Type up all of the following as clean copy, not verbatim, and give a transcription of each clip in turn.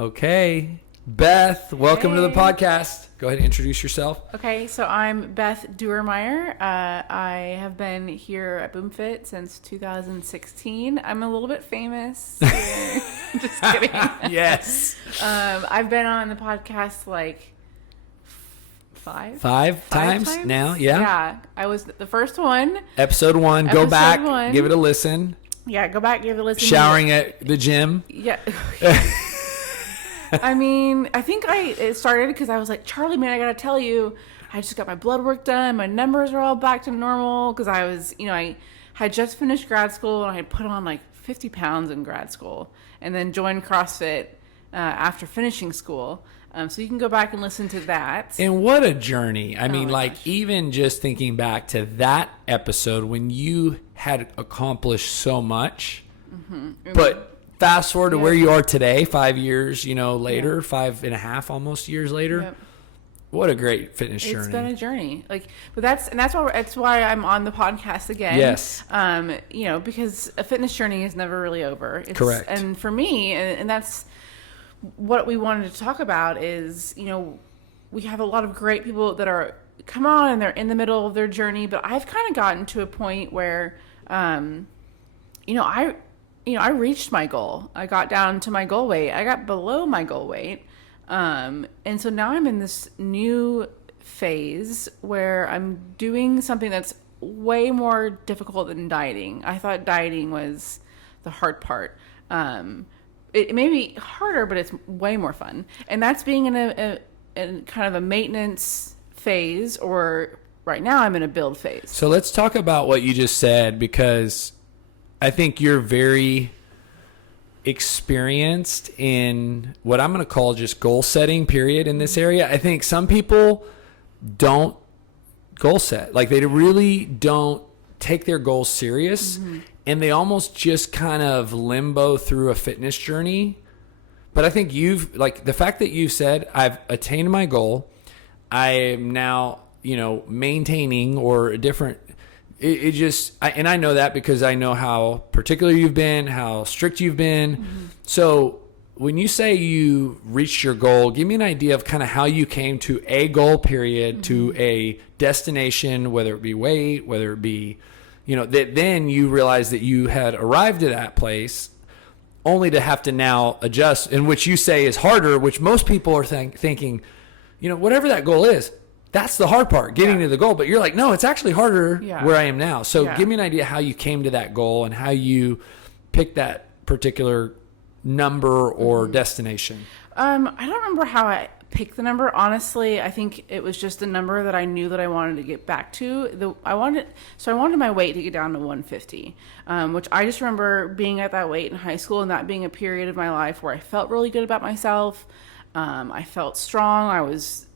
Okay. Beth, welcome to the Hey. podcast. Go ahead and introduce yourself. Okay, so I'm Beth Deuermeyer. I have been here at BoomFit since 2016. I'm a little bit famous. Just kidding. Yes. I've been on the podcast like five Five times now. Yeah. Yeah, I was the first one. Episode 1. Go Episode back. 1. Give it a listen. Yeah, go back, give it a listen. Showering at the gym. Yeah. I mean, I think it started because I was like, Charlie, man, I gotta tell you, I just got my blood work done. My numbers are all back to normal because I was, I had just finished grad school and I had put on like 50 pounds in grad school and then joined CrossFit after finishing school. So you can go back and listen to that. And what a journey. I mean, gosh. even just thinking back to that episode when you had accomplished so much, but fast forward to where you are today, 5 years, later, 5.5 almost years later. Yep. What a great fitness journey. It's been a journey. That's why I'm on the podcast again. Yes. Because a fitness journey is never really over. Correct. And for me, and that's what we wanted to talk about is, we have a lot of great people that are come on and they're in the middle of their journey, but I've kind of gotten to a point where, I reached my goal. I got down to my goal weight. I got below my goal weight. And so now I'm in this new phase where I'm doing something that's way more difficult than dieting. I thought dieting was the hard part. It may be harder, but it's way more fun. And that's being in a kind of a maintenance phase, or right now I'm in a build phase. So let's talk about what you just said, because I think you're very experienced in what I'm going to call just goal setting period in this area. I think some people don't goal set. Like they really don't take their goals serious, and they almost just kind of limbo through a fitness journey. But I think the fact that you said, I've attained my goal, I am now, maintaining or a different, and I know that because I know how particular you've been, how strict you've been. So when you say you reached your goal, give me an idea of kind of how you came to a goal period, to a destination, whether it be weight, whether it be, that then you realize that you had arrived at that place, only to have to now adjust, and which you say is harder, which most people are thinking, whatever that goal is, that's the hard part, getting to the goal. But you're like, no, it's actually harder where I am now. So give me an idea how you came to that goal and how you picked that particular number or destination. I don't remember how I picked the number. Honestly, I think it was just a number that I knew that I wanted to get back to. I wanted my weight to get down to 150, which I just remember being at that weight in high school and that being a period of my life where I felt really good about myself. I felt strong. I was,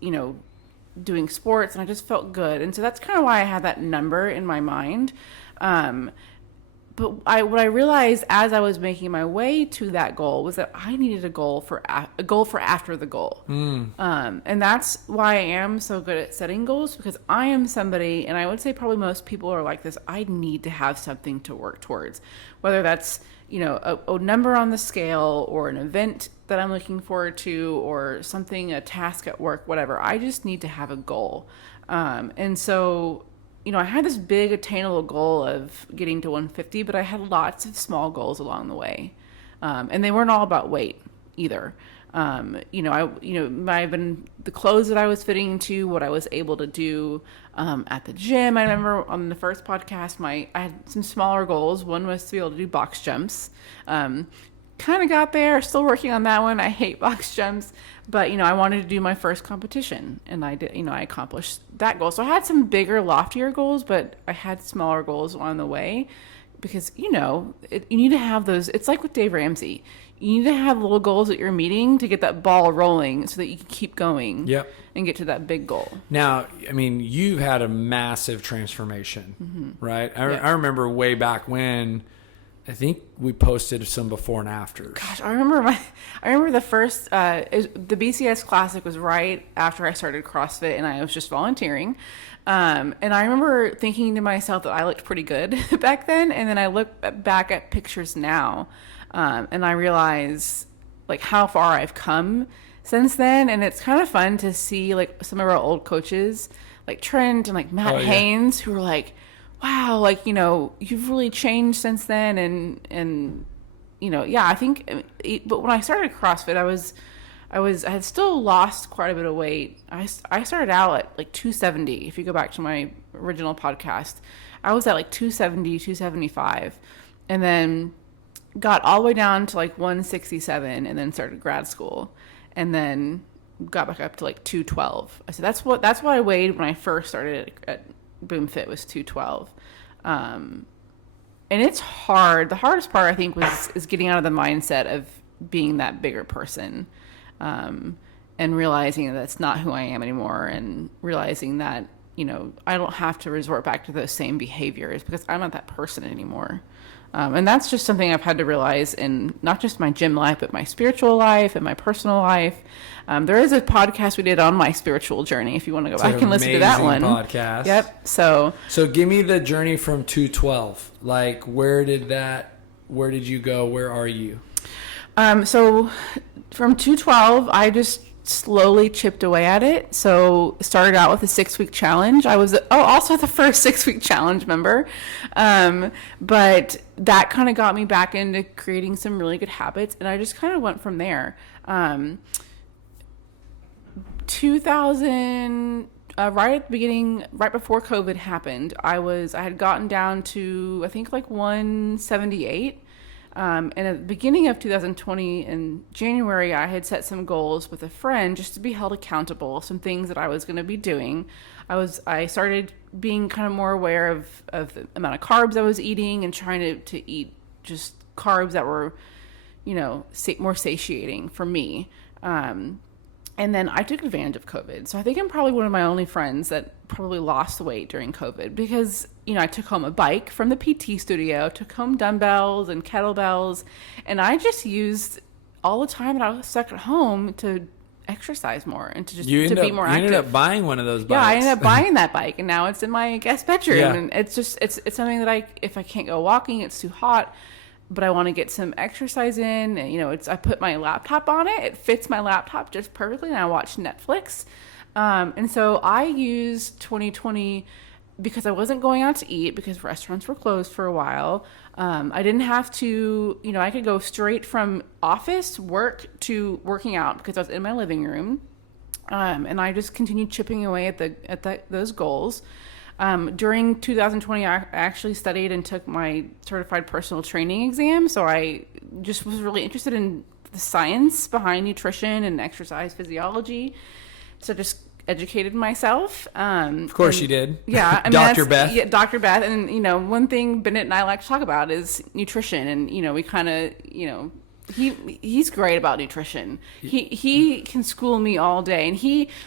doing sports, and I just felt good. And so that's kind of why I had that number in my mind. But what I realized as I was making my way to that goal was that I needed a goal for after the goal. And that's why I am so good at setting goals, because I am somebody, and I would say probably most people are like this, I need to have something to work towards, whether that's, a number on the scale or an event that I'm looking forward to or something, a task at work, whatever. I just need to have a goal. And so I had this big attainable goal of getting to 150, but I had lots of small goals along the way. And they weren't all about weight either. Might have been the clothes that I was fitting into, what I was able to do at the gym. I remember on the first podcast, I had some smaller goals. One was to be able to do box jumps. Kind of got there, still working on that one. I hate box jumps, but I wanted to do my first competition, and I did. I accomplished that goal. So I had some bigger, loftier goals, but I had smaller goals on the way, because you need to have those. It's like with Dave Ramsey. You need to have little goals at your meeting to get that ball rolling, so that you can keep going. Yep. And get to that big goal. Now, I mean, you've had a massive transformation, right? I remember way back when. I think we posted some before and afters. Gosh, I remember the first, the BCS Classic was right after I started CrossFit, and I was just volunteering. And I remember thinking to myself that I looked pretty good back then. And then I look back at pictures now, and I realize like how far I've come since then. And it's kind of fun to see like some of our old coaches, like Trent and like Matt Haynes, who are like, wow, like, you know, you've really changed since then. And, you know, yeah, I think, but when I started CrossFit, I had still lost quite a bit of weight. I started out at like 270. If you go back to my original podcast, I was at like 270, 275, and then got all the way down to like 167, and then started grad school, and then got back up to like 212. I said that's what I weighed when I first started at Boom Fit, was 212. And it's hard. The hardest part, I think, is getting out of the mindset of being that bigger person. And realizing that that's not who I am anymore, and realizing that, you know, I don't have to resort back to those same behaviors because I'm not that person anymore. And that's just something I've had to realize in not just my gym life, but my spiritual life and my personal life. There is a podcast we did on my spiritual journey, if you want to go back and listen to that one. Podcast. Yep. So give me the journey from 212. Like, where did you go? Where are you? So from 212, I just slowly chipped away at it. So started out with a 6-week challenge. I was also the first 6-week challenge member. But that kind of got me back into creating some really good habits. And I just kind of went from there. 2000, right at the beginning, right before COVID happened, I had gotten down to, I think, like 178. And at the beginning of 2020 in January, I had set some goals with a friend just to be held accountable, some things that I was going to be doing. I started being kind of more aware of the amount of carbs I was eating, and trying to eat just carbs that were, you know, more satiating for me. And then I took advantage of COVID. So I think I'm probably one of my only friends that probably lost weight during COVID, because, you know, I took home a bike from the PT studio, took home dumbbells and kettlebells, and I just used all the time that I was stuck at home to exercise more and to just be more active. You ended up buying one of those bikes. Yeah, I ended up buying that bike, and now it's in my guest bedroom. Yeah. And it's just, it's something that if I can't go walking, it's too hot, but I want to get some exercise in. And, you know, I put my laptop on it. It fits my laptop just perfectly, and I watch Netflix. And so I used 2020 because I wasn't going out to eat because restaurants were closed for a while. I didn't have to, you know, I could go straight from office work to working out because I was in my living room. And I just continued chipping away at those goals. During 2020, I actually studied and took my certified personal training exam. So I just was really interested in the science behind nutrition and exercise physiology. So just educated myself. Of course you did. Yeah. I mean, Dr. Beth. Yeah, Dr. Beth. And, you know, one thing Bennett and I like to talk about is nutrition. And, you know, we kind of, you know, he's great about nutrition. He can school me all day, and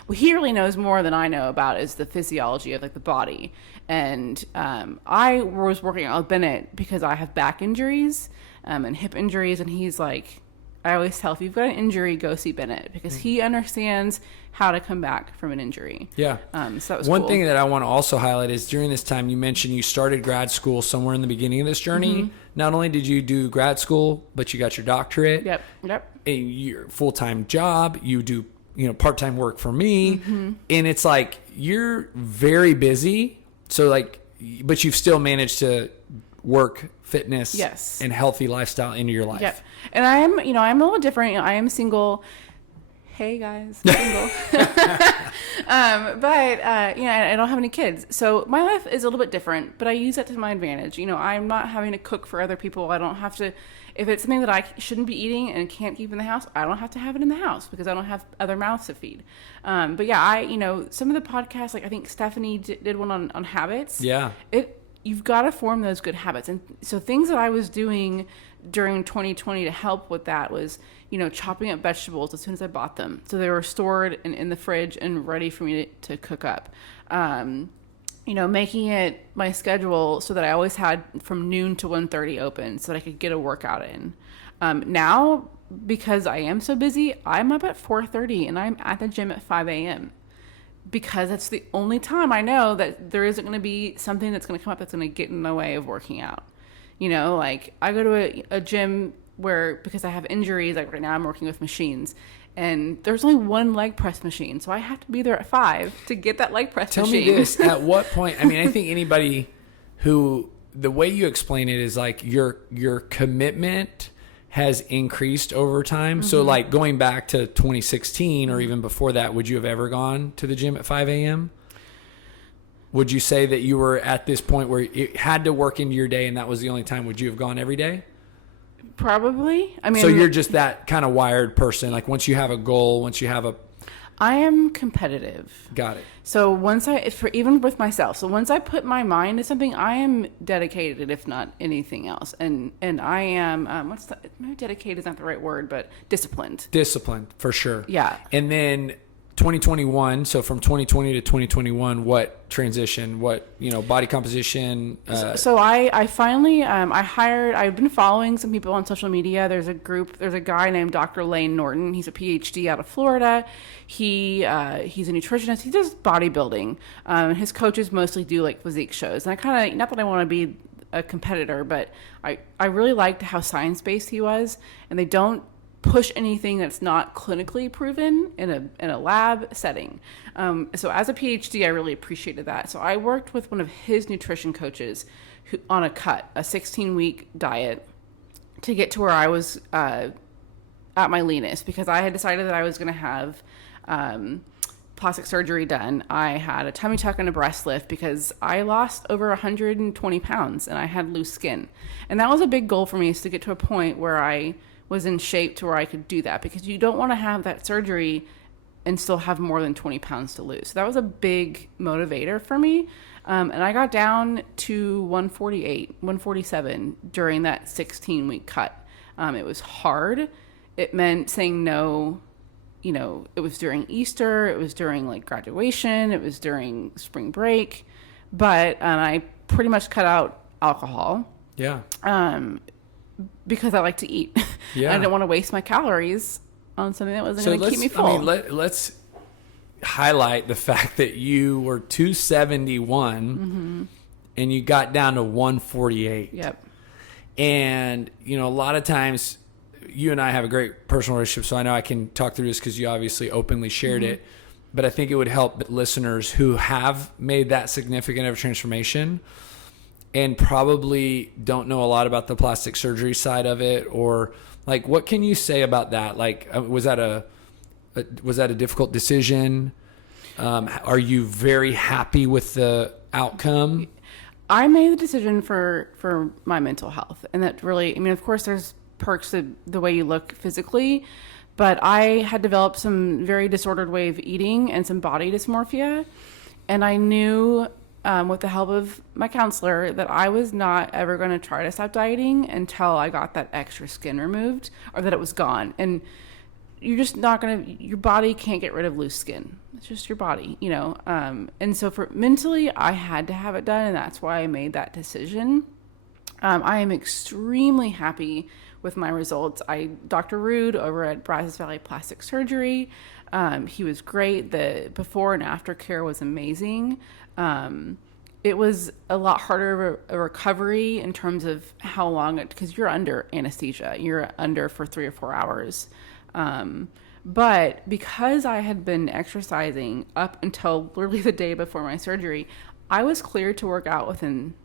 what he really knows more than I know about is the physiology of like the body. And I was working out with Bennett because I have back injuries and hip injuries, and he's like, I always tell, if you've got an injury, go see Bennett, because he understands how to come back from an injury. Yeah. So that was One cool. thing that I want to also highlight is during this time, you mentioned you started grad school somewhere in the beginning of this journey. Mm-hmm. Not only did you do grad school, but you got your doctorate. Yep. Your full-time job. You do, you know, part-time work for me. Mm-hmm. And it's like, you're very busy. So like, but you've still managed to work, fitness, yes, and healthy lifestyle into your life. Yep. And I'm a little different. I am single. Hey guys, single. But you know, I don't have any kids, so my life is a little bit different. But I use that to my advantage. You know, I'm not having to cook for other people. I don't have to. If it's something that I shouldn't be eating and can't keep in the house, I don't have to have it in the house because I don't have other mouths to feed. But yeah, you know, some of the podcasts, like I think Stephanie did one on habits. Yeah. You've got to form those good habits. And so things that I was doing during 2020 to help with that was, you know, chopping up vegetables as soon as I bought them, so they were stored in the fridge and ready for me to cook up. You know, making it my schedule so that I always had from noon to 1:30 open so that I could get a workout in. Now, because I am so busy, I'm up at 4:30 and I'm at the gym at 5 a.m. because that's the only time I know that there isn't going to be something that's going to come up that's going to get in the way of working out. You know, like I go to a gym where, because I have injuries, like right now I'm working with machines, and there's only one leg press machine, so I have to be there at 5 to get that leg press machine. Tell me this, at what point, I mean, I think anybody who, the way you explain it is like your commitment has increased over time. Mm-hmm. So like going back to 2016 or even before that, would you have ever gone to the gym at 5 a.m.? Would you say that you were at this point where it had to work into your day and that was the only time? Would you have gone every day? Probably. I mean, so you're just that kind of wired person. Like once you have a goal, once you have a... I am competitive. Got it. So even with myself, so once I put my mind to something, I am dedicated, if not anything else. And I am, maybe dedicated is not the right word, but disciplined. Disciplined, for sure. Yeah. And then 2021, so from 2020 to 2021, what transition, body composition? So I finally, I've been following some people on social media. There's a guy named Dr. Lane Norton. He's a PhD out of Florida. He's a nutritionist. He does bodybuilding. His coaches mostly do like physique shows. And I kind of, not that I want to be a competitor, but I really liked how science-based he was. And they don't push anything that's not clinically proven in a lab setting. So as a PhD, I really appreciated that. So I worked with one of his nutrition coaches on a 16-week diet to get to where I was at my leanest, because I had decided that I was going to have plastic surgery done. I had a tummy tuck and a breast lift because I lost over 120 pounds and I had loose skin. And that was a big goal for me, is to get to a point where I was in shape to where I could do that, because you don't want to have that surgery and still have more than 20 pounds to lose. So that was a big motivator for me. And I got down to 148, 147 during that 16-week cut. It was hard. It meant saying no. It was during Easter. It was during like graduation. It was during spring break. But I pretty much cut out alcohol. Yeah. Because I like to eat. Yeah. I didn't want to waste my calories on something that wasn't going to keep me full. Let's highlight the fact that you were 271 mm-hmm. and you got down to 148. Yep. And, a lot of times you and I have a great personal relationship, so I know I can talk through this because you obviously openly shared mm-hmm. it. But I think it would help listeners who have made that significant of a transformation and probably don't know a lot about the plastic surgery side of it, or like, what can you say about that? Like, was that a difficult decision? Are you very happy with the outcome? I made the decision for my mental health, and that really, of course there's perks to the way you look physically, but I had developed some very disordered way of eating and some body dysmorphia, and I knew with the help of my counselor that I was not ever going to try to stop dieting until I got that extra skin removed, or that it was gone. And you're just not going to, your body can't get rid of loose skin. It's just your body, and so for mentally, I had to have it done. And that's why I made that decision. I am extremely happy with my results. Dr. Rude over at Brazos Valley Plastic Surgery, he was great. The before and after care was amazing. It was a lot harder of a recovery in terms of how long because you're under anesthesia. You're under for 3 or 4 hours. But because I had been exercising up until literally the day before my surgery, I was cleared to work out within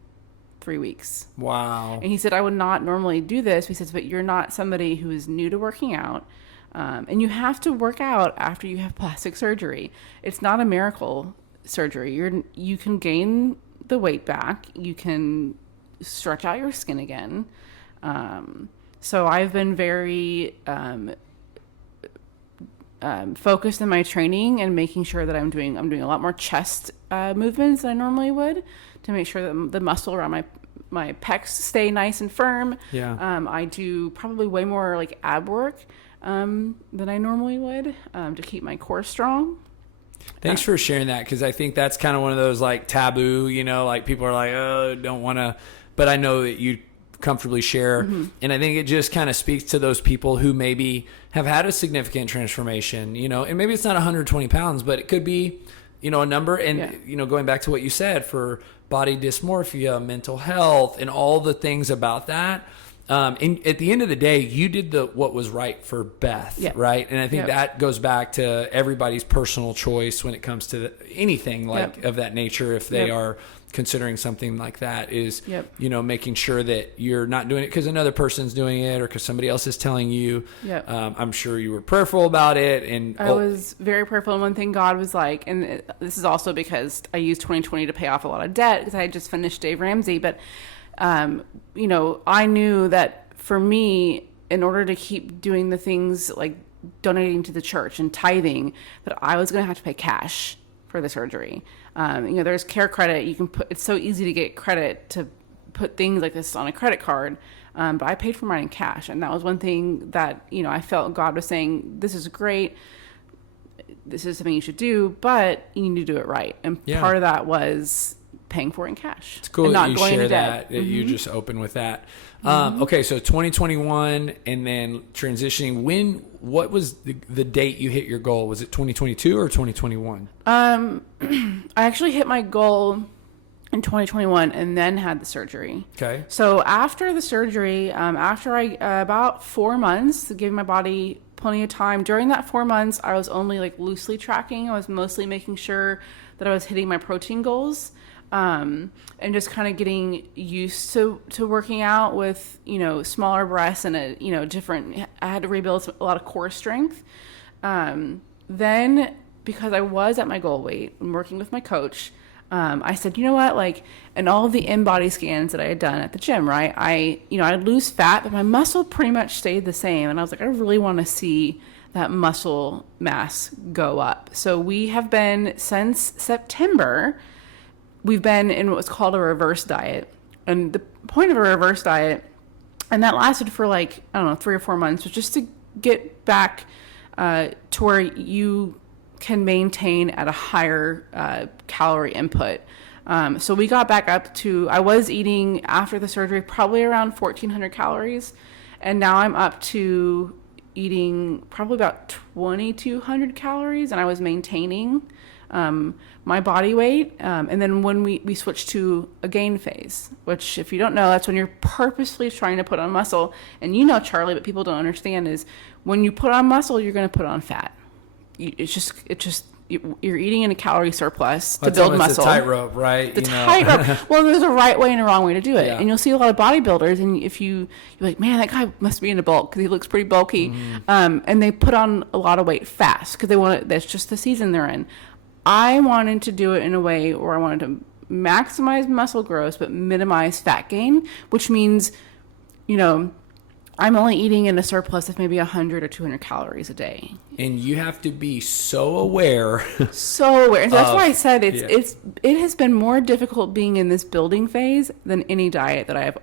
3 weeks. Wow. And he said, I would not normally do this. He says, but you're not somebody who is new to working out. And you have to work out after you have plastic surgery. It's not a miracle surgery. You can gain the weight back. You can stretch out your skin again. So I've been very focused in my training and making sure that I'm doing a lot more chest movements than I normally would, to make sure that the muscle around my pecs stay nice and firm. Yeah. I do probably way more like ab work than I normally would to keep my core strong. Thanks for sharing that, because I think that's kind of one of those like taboo, like people are like, oh, don't want to, but I know that you comfortably share. Mm-hmm. And I think it just kind of speaks to those people who maybe have had a significant transformation, and maybe it's not 120 pounds, but it could be, a number. And, going back to what you said for body dysmorphia, mental health, and all the things about that, And at the end of the day, you did what was right for Beth, right? And I think that goes back to everybody's personal choice when it comes to anything of that nature. If they are considering something like that, is making sure that you're not doing it because another person's doing it or because somebody else is telling you. I'm sure you were prayerful about it, and I was very prayerful. And one thing God was like, and this is also because I used 2020 to pay off a lot of debt because I had just finished Dave Ramsey, but. I knew that for me, in order to keep doing the things like donating to the church and tithing, that I was going to have to pay cash for the surgery. There's care credit. You can put, it's so easy to get credit to put things like this on a credit card. But I paid for mine in cash. And that was one thing that, I felt God was saying, this is great. This is something you should do, but you need to do it right. And part of that was paying for it in cash. It's cool and that not you going share into debt. that you just open with that. Okay, so 2021 and then transitioning. What was the date you hit your goal? Was it 2022 or 2021? I actually hit my goal in 2021 and then had the surgery. Okay. So after the surgery, after about 4 months, giving my body plenty of time. During that 4 months, I was only like loosely tracking. I was mostly making sure that I was hitting my protein goals. And just kind of getting used to working out with, smaller breasts and I had to rebuild a lot of core strength. Then because I was at my goal weight and working with my coach, I said, you know what, like, and all of the in-body scans that I had done at the gym, right? I'd lose fat, but my muscle pretty much stayed the same. And I was like, I really want to see that muscle mass go up. So we have been, since September, we've been in what's called a reverse diet. And the point of a reverse diet, and that lasted for 3 or 4 months, was just to get back to where you can maintain at a higher calorie input. So we got back up to, I was eating after the surgery probably around 1,400 calories. And now I'm up to eating probably about 2,200 calories. And I was maintaining my body weight. And then when we switched to a gain phase, which if you don't know, that's when you're purposefully trying to put on muscle. And Charlie, but people don't understand is when you put on muscle, you're going to put on fat. You're eating in a calorie surplus to build muscle. It's a tightrope, right? The tightrope. Well, there's a right way and a wrong way to do it. Yeah. And you'll see a lot of bodybuilders, and if you're like, man, that guy must be in a bulk because he looks pretty bulky. And they put on a lot of weight fast because they want it. That's just the season they're in. I wanted to do it in a way where I wanted to maximize muscle growth but minimize fat gain, which means, I'm only eating in a surplus of maybe 100 or 200 calories a day. And you have to be so aware. So aware. And so that's why I said it has been more difficult being in this building phase than any diet that I have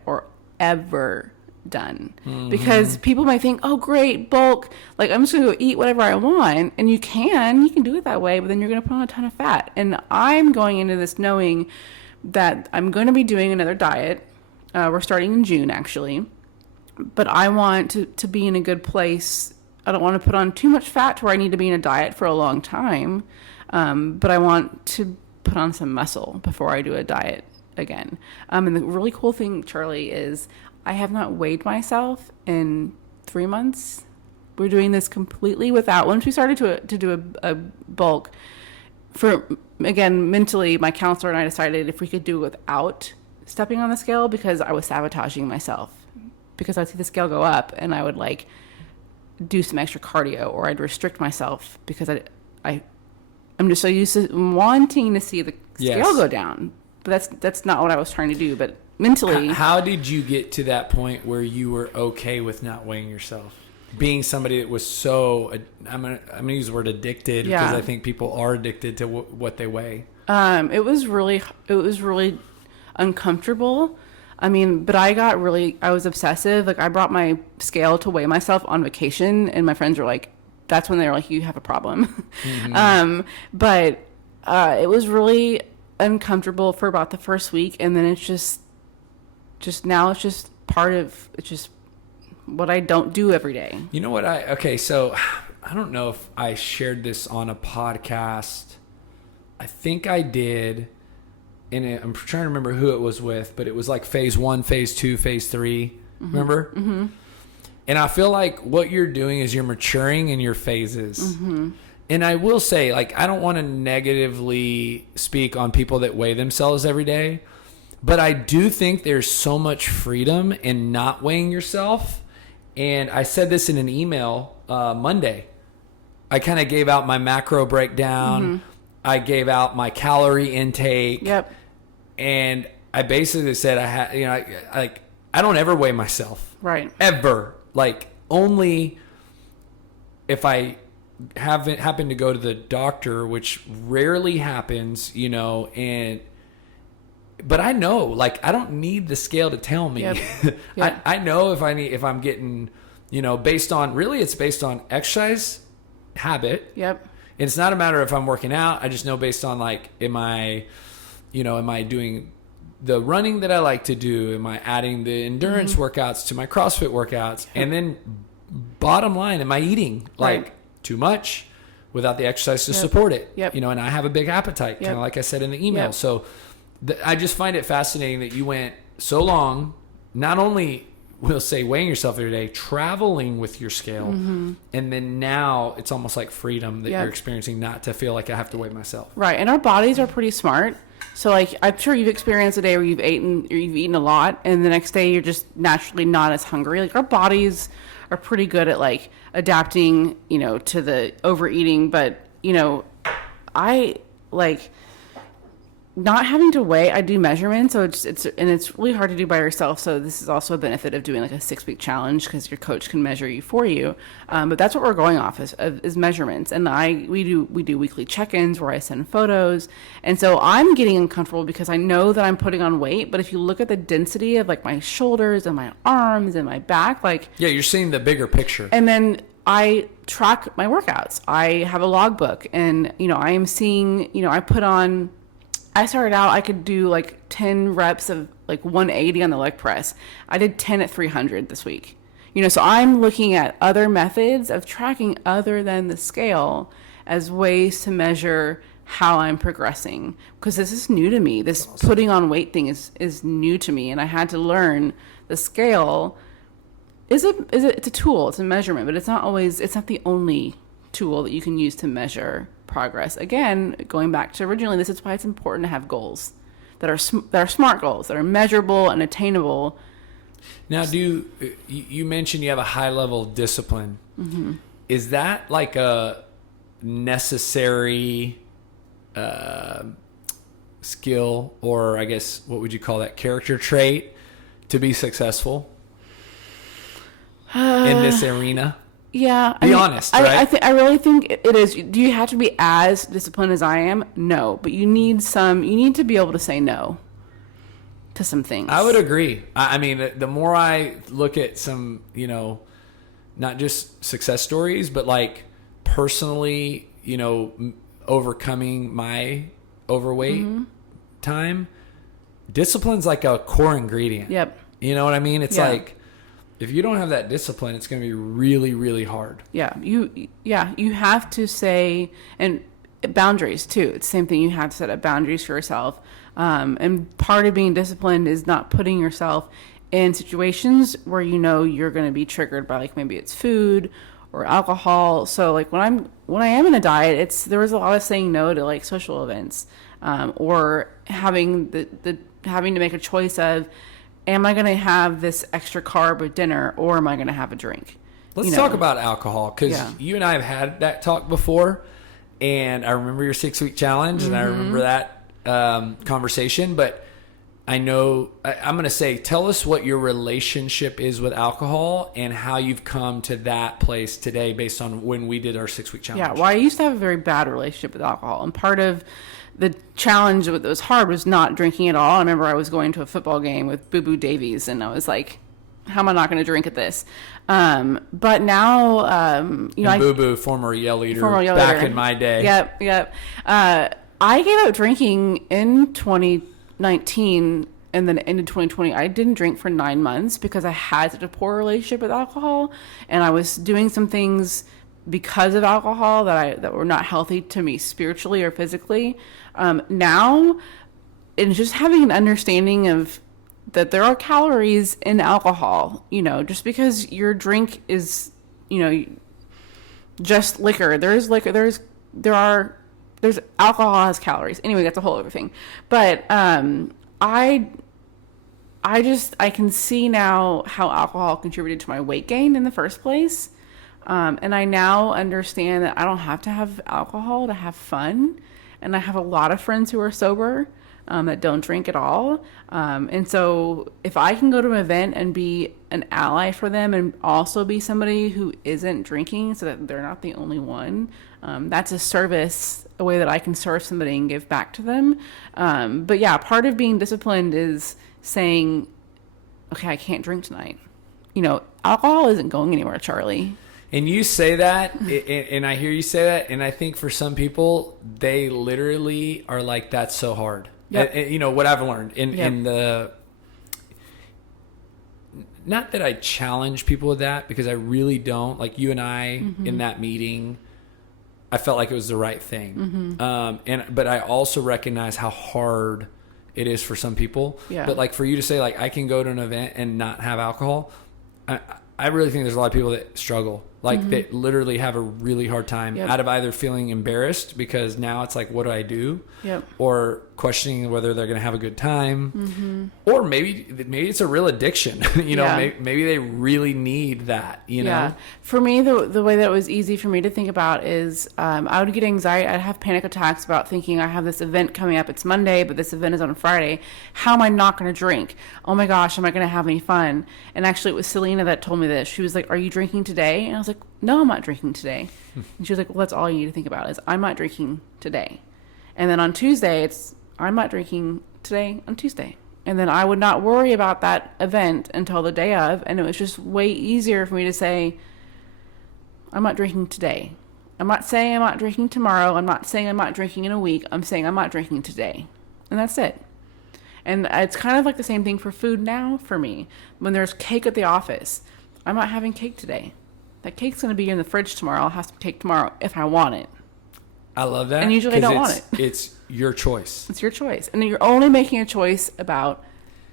ever done. Because people might think, oh, great, bulk. Like, I'm just going to go eat whatever I want. And you can do it that way, but then you're going to put on a ton of fat. And I'm going into this knowing that I'm going to be doing another diet. We're starting in June, actually. But I want to be in a good place. I don't want to put on too much fat to where I need to be in a diet for a long time. But I want to put on some muscle before I do a diet again. And the really cool thing, Charlie, is I have not weighed myself in 3 months. We're doing this completely without. Once we started to do a bulk, mentally, my counselor and I decided if we could do it without stepping on the scale because I was sabotaging myself. Because I'd see the scale go up and I would do some extra cardio or I'd restrict myself because I'm just so used to wanting to see the scale go down. But that's not what I was trying to do. But mentally, how did you get to that point where you were okay with not weighing yourself? Being somebody that was so, I'm gonna use the word addicted because I think people are addicted to what they weigh. It was really uncomfortable. But I was obsessive. Like, I brought my scale to weigh myself on vacation, and my friends were like, that's when they were like, you have a problem. But it was really uncomfortable for about the first week, and then it's just now it's just it's just what I don't do every day. You know what? So I don't know if I shared this on a podcast. I think I did. And I'm trying to remember who it was with, but it was like phase 1, phase 2, phase 3. Remember? Mm-hmm. And I feel like what you're doing is you're maturing in your phases. Mm-hmm. And I will say, like, I don't want to negatively speak on people that weigh themselves every day, but I do think there's so much freedom in not weighing yourself. And I said this in an email Monday. I kind of gave out my macro breakdown. Mm-hmm. I gave out my calorie intake. Yep. And I basically said I don't ever weigh myself. Right. Ever. Like, only if I happen to go to the doctor, which rarely happens, but I know, like, I don't need the scale to tell me. Yep. Yep. I know if I'm getting, based on exercise habit. Yep. It's not a matter if I'm working out. I just know based on, like, am I doing the running that I like to do? Am I adding the endurance workouts to my CrossFit workouts? And then bottom line, am I eating like too much without the exercise to support it? Yep. And I have a big appetite, kind of like I said in the email. Yep. So I just find it fascinating that you went so long, not only we'll say weighing yourself every day, traveling with your scale. Mm-hmm. And then now it's almost like freedom that you're experiencing, not to feel like I have to weigh myself. Right. And our bodies are pretty smart. So, like, I'm sure you've experienced a day where you've eaten a lot, and the next day you're just naturally not as hungry. Like, our bodies are pretty good at, like, adapting, to the overeating. But, I, like, not having to weigh, I do measurements, so it's really hard to do by yourself. So this is also a benefit of doing like a 6-week challenge, because your coach can measure you for you. But that's what we're going off is measurements. And we do weekly check-ins where I send photos. And so I'm getting uncomfortable because I know that I'm putting on weight. But if you look at the density of like my shoulders and my arms and my back, like, yeah, you're seeing the bigger picture. And then I track my workouts. I have a logbook, and I am seeing, I started out, I could do like 10 reps of like 180 on the leg press. I did 10 at 300 this week. So I'm looking at other methods of tracking other than the scale as ways to measure how I'm progressing, because this is new to me. This putting on weight thing is new to me, and I had to learn the scale it's a tool, it's a measurement, but it's not the only tool that you can use to measure progress. Again, going back to originally, this is why it's important to have goals that are smart goals, that are measurable and attainable. Now, you mentioned you have a high level of discipline. Mm-hmm. Is that like a necessary skill, or I guess what would you call that, character trait, to be successful in this arena? Yeah. Be honest, right? I really think it is. Do you have to be as disciplined as I am? No. But you need to be able to say no to some things. I would agree. I mean, the more I look at some, not just success stories, but like personally, overcoming my overweight time, discipline's like a core ingredient. Yep. You know what I mean? It's like, if you don't have that discipline, it's going to be really, really hard. Yeah. You have to say, and boundaries too. It's the same thing. You have to set up boundaries for yourself. And part of being disciplined is not putting yourself in situations where you're going to be triggered by, like, maybe it's food or alcohol. So like when I am in a diet, there was a lot of saying no to like social events, or having having to make a choice of, am I going to have this extra carb with dinner, or am I going to have a drink? Let's talk about alcohol, because you and I have had that talk before, and I remember your 6-week challenge, and I remember that conversation. But I know I'm going to say, tell us what your relationship is with alcohol and how you've come to that place today based on when we did our 6-week challenge. Yeah, well, I used to have a very bad relationship with alcohol, and part of the challenge that was hard was not drinking at all. I remember I was going to a football game with Boo Boo Davies, and I was like, how am I not going to drink at this? But now, Boo Boo, former Yell leader back in my day. Yep. I gave up drinking in 2019, and then into 2020. I didn't drink for 9 months because I had such a poor relationship with alcohol, and I was doing some things because of alcohol that were not healthy to me spiritually or physically. Now, and just having an understanding of that there are calories in alcohol. You know, just because your drink is, you know, just liquor, there's alcohol has calories. Anyway, that's a whole other thing. But I can see now how alcohol contributed to my weight gain in the first place. And I now understand that I don't have to have alcohol to have fun. And I have a lot of friends who are sober that don't drink at all. And so if I can go to an event and be an ally for them and also be somebody who isn't drinking so that they're not the only one, that's a service, a way that I can serve somebody and give back to them. But yeah, part of being disciplined is saying, okay, I can't drink tonight. You know, alcohol isn't going anywhere, Charlie. And you say that, and I hear you say that, and I think for some people, they literally are like, that's so hard. Yep. And, you know, what I've learned in the... Not that I challenge people with that, because I really don't. Like you and I, in that meeting, I felt like it was the right thing. But I also recognize how hard it is for some people. Yeah. But like for you to say, like, I can go to an event and not have alcohol, I really think there's a lot of people that struggle. Like they literally have a really hard time out of either feeling embarrassed because now it's like, what do I do? Or questioning whether they're going to have a good time. Or maybe it's a real addiction. You know, maybe they really need that, you know? For me, the way that was easy for me to think about is I would get anxiety. I'd have panic attacks about thinking I have this event coming up. It's Monday, but this event is on Friday. How am I not going to drink? Oh my gosh, am I going to have any fun? And actually it was Selena that told me this. She was like, are you drinking today? And I was like, no, I'm not drinking today. And she was like, well, that's all you need to think about is I'm not drinking today. And then on Tuesday, it's I'm not drinking today on Tuesday. And then I would not worry about that event until the day of. And it was just way easier for me to say, I'm not drinking today. I'm not saying I'm not drinking tomorrow. I'm not saying I'm not drinking in a week. I'm saying I'm not drinking today. And that's it. And it's kind of like the same thing for food now for me. When there's cake at the office, I'm not having cake today. That cake's going to be in the fridge tomorrow. I'll have some cake tomorrow if I want it. I love that. And usually I don't want it. It's your choice. It's your choice. And you're only making a choice about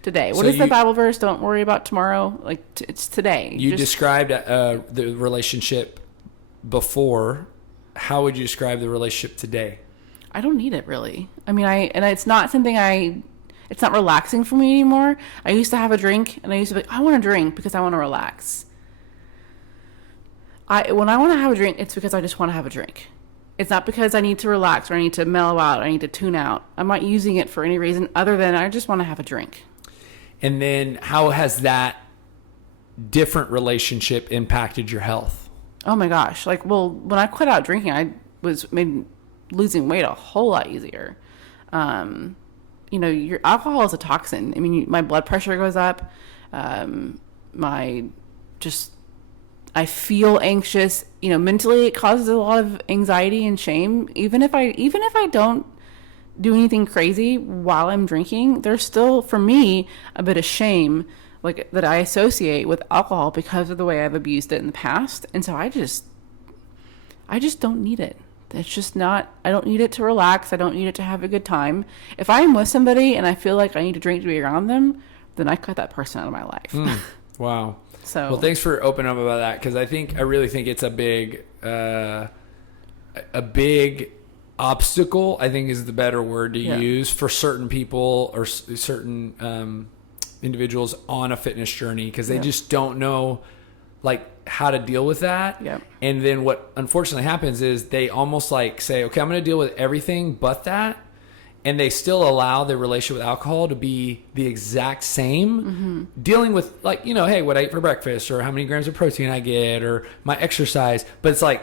today. What is the Bible verse? Don't worry about tomorrow. Like, it's today. You described the relationship before. How would you describe the relationship today? I don't need it, really. I mean, it's not something it's not relaxing for me anymore. I used to have a drink, and I used to be like, I want to drink because I want to relax. When I want to have a drink, it's because I just want to have a drink. It's not because I need to relax or I need to mellow out or I need to tune out. I'm not using it for any reason other than I just want to have a drink. And then how has that different relationship impacted your health? Oh my gosh. Like, well, when I quit out drinking, I made losing weight a whole lot easier. You know, your alcohol is a toxin. I mean, my blood pressure goes up. I feel anxious, you know, mentally it causes a lot of anxiety and shame. Even if I don't do anything crazy while I'm drinking, there's still, for me, a bit of shame like that I associate with alcohol because of the way I've abused it in the past. And so I just don't need it. It's just not, I don't need it to relax. I don't need it to have a good time. If I'm with somebody and I feel like I need to drink to be around them, then I cut that person out of my life. Wow. So, well, thanks for opening up about that, because I really think it's a big obstacle, I think is the better word to use for certain people or certain individuals on a fitness journey, because they just don't know like how to deal with that. And then what unfortunately happens is they almost like say, okay, I'm going to deal with everything but that. And they still allow their relationship with alcohol to be the exact same, dealing with like, you know, hey, what I ate for breakfast or how many grams of protein I get or my exercise. But it's like,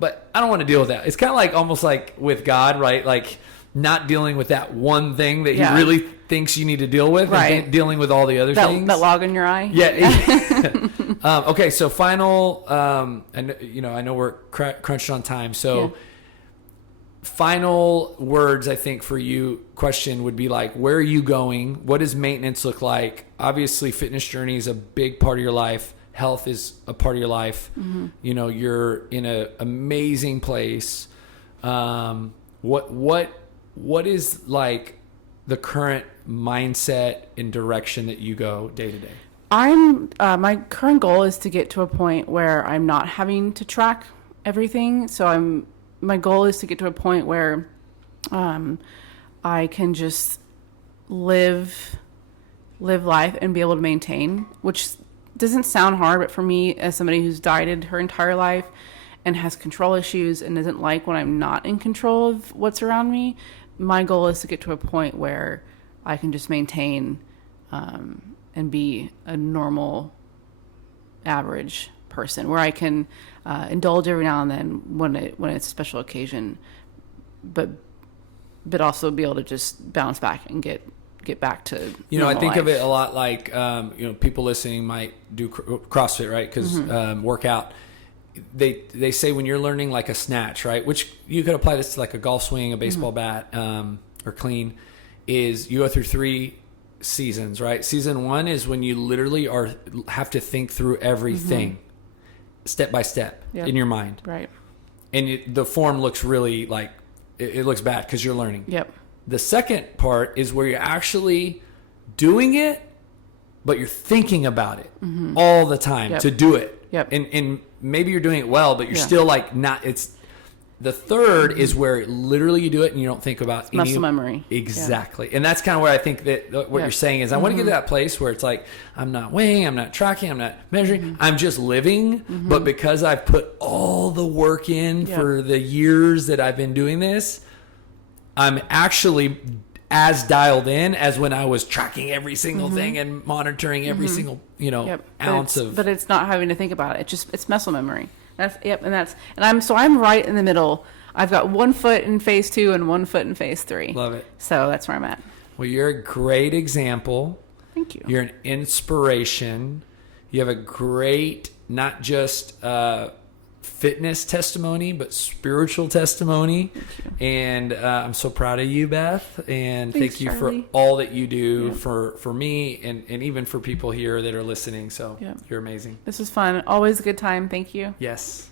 but I don't want to deal with that. It's kind of like almost like with God, right? Like not dealing with that one thing that he really thinks you need to deal with, and dealing with all the other things. That log in your eye. Okay. So final, and you know, I know we're crunched on time. So final words, I think for you question would be like, where are you going? What does maintenance look like? Obviously fitness journey is a big part of your life. Health is a part of your life. You know, you're in an amazing place. What is like the current mindset and direction that you go day to day? My current goal is to get to a point where I'm not having to track everything. So my goal is to get to a point where I can just live life and be able to maintain, which doesn't sound hard, but for me, as somebody who's dieted her entire life and has control issues and doesn't like when I'm not in control of what's around me, my goal is to get to a point where I can just maintain and be a normal, average person, where I can indulge every now and then when it's a special occasion, but also be able to just bounce back and get back to I think life. of it a lot like people listening might do CrossFit, right? Because workout, they say when you're learning like a snatch, right, which you could apply this to like a golf swing, a baseball bat, or clean, is you go through 3 seasons, right? Season 1 is when you literally have to think through everything step by step in your mind, right? And the form looks really like it looks bad because you're learning. Yep. The second part is where you're actually doing it, but you're thinking about it all the time to do it. Yep. And maybe you're doing it well, but you're still like not. It's the third is where literally you do it and you don't think about muscle memory. Exactly. And that's kind of where I think that what you're saying is I want to get to that place where it's like I'm not weighing, I'm not tracking, I'm not measuring, I'm just living. But because I've put all the work in for the years that I've been doing this, I'm actually as dialed in as when I was tracking every single thing and monitoring every single, ounce of. But it's not having to think about it. It's muscle memory. I'm right in the middle. I've got 1 foot in phase 2 and 1 foot in phase 3. Love it. So that's where I'm at. Well, you're a great example. Thank you. You're an inspiration. You have a great, not just fitness testimony, but spiritual testimony. And I'm so proud of you, Beth. And Thanks, thank you Charlie. for all that you do for me and even for people here that are listening. So you're amazing. This was fun. Always a good time. Thank you. Yes.